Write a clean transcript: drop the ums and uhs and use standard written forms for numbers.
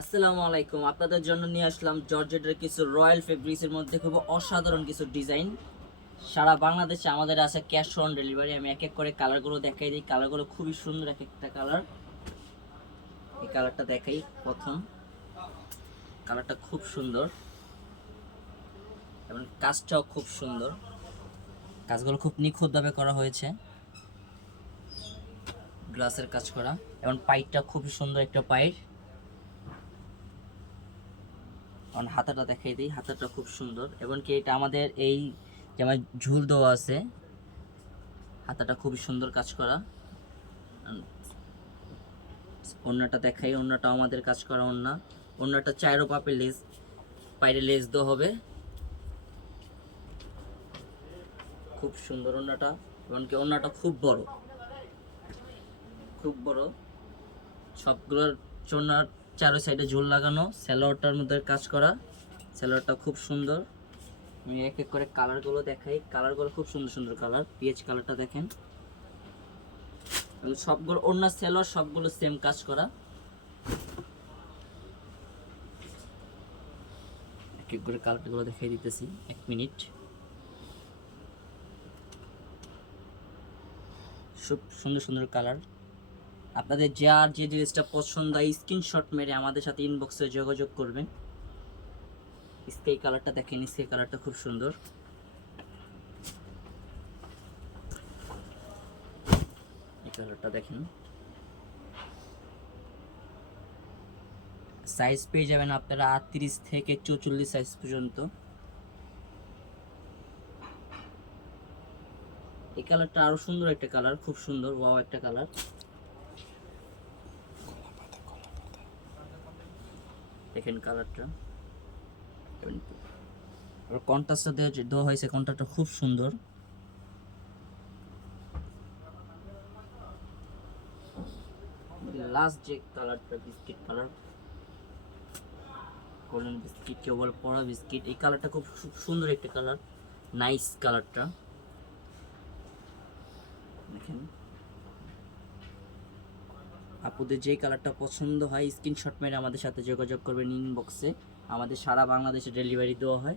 আসসালামু আলাইকুম। আপনাদের জন্য নিয়ে আসলাম জর্জেটের কিছু রয়্যাল ফেব্রিক্সের মধ্যে খুব অসাধারণ কিছু ডিজাইন। সারা বাংলাদেশে আমাদের আছে ক্যাশ অন ডেলিভারি। আমি এক এক করে কালারগুলো দেখাই দিই। কালারগুলো খুবই সুন্দর, এক একটা কালার। এই কালারটা দেখাই। প্রথম কালারটা খুব সুন্দর এবং কাজটাও খুব সুন্দর। কাজগুলো খুব নিখুঁতভাবে করা হয়েছে, গ্লাসের কাজ করা, এবং পাইপটা খুবই সুন্দর একটা পাইপ। কারণ হাতাটা দেখাই দিই, হাতাটা খুব সুন্দর এবং কি এটা আমাদের এই যেমন ঝুল দেওয়া আছে, হাতাটা খুবই সুন্দর কাজ করা। ওড়নাটা দেখাই, ওড়নাটা আমাদের কাজ করা ওড়না। ওড়নাটা চাইরো পাপে লেস, বাইরে লেস দেওয়া হবে, খুব সুন্দর ওড়নাটা। এবং কি ওড়নাটা খুব বড়, খুব বড়। সবগুলোর ওড়নার চারো সাইডে ঝুল লাগানো, স্যালোয়ারটার মধ্যে কাজ করা, স্যালোয়ারটা খুব সুন্দর। আমি এক এক করে কালারগুলো দেখাই। কালারগুলো খুব সুন্দর সুন্দর কালার। পিএইচ কালারটা দেখেন। সবগুলো ওড়না সেলোয়ার সবগুলো সেম কাজ করা। এক এক করে কালারগুলো দেখাই দিতেছি, এক মিনিট। খুব সুন্দর সুন্দর কালার। আপনাদের যার যে জিনিসটা পছন্দ হয় স্ক্রিনশট মেরে আমাদের সাথে ইনবক্সে যোগাযোগ করবেন। স্কাই কালারটা দেখেন, স্কাই কালারটা খুব সুন্দর। এই কালারটা দেখেন। সাইজ পেয়ে যাবেন আপনারা 38 থেকে 44 সাইজ পর্যন্ত। এই কালারটা আরো সুন্দর একটা কালার, খুব সুন্দর, ওয়াও একটা কালার। দেখেন কালারটা, কন্ট্রাস্টটা দেওয়া হয়েছে, কন্ট্রাস্টটা খুব সুন্দর। লাস্ট যে কালারটা বিস্কিট কালার, গোল্ডেন বিস্কিট, কেউ বলে পড়া বিস্কিট। এই কালারটা খুব সুন্দর একটা কালার, নাইস কালারটা দেখেন। আপনাদের যে কালারটা পছন্দ হয় স্ক্রিনশট মেরে আমাদের সাথে যোগাযোগ করবেন ইনবক্সে। আমাদের সারা বাংলাদেশে ডেলিভারি দেওয়া হয়।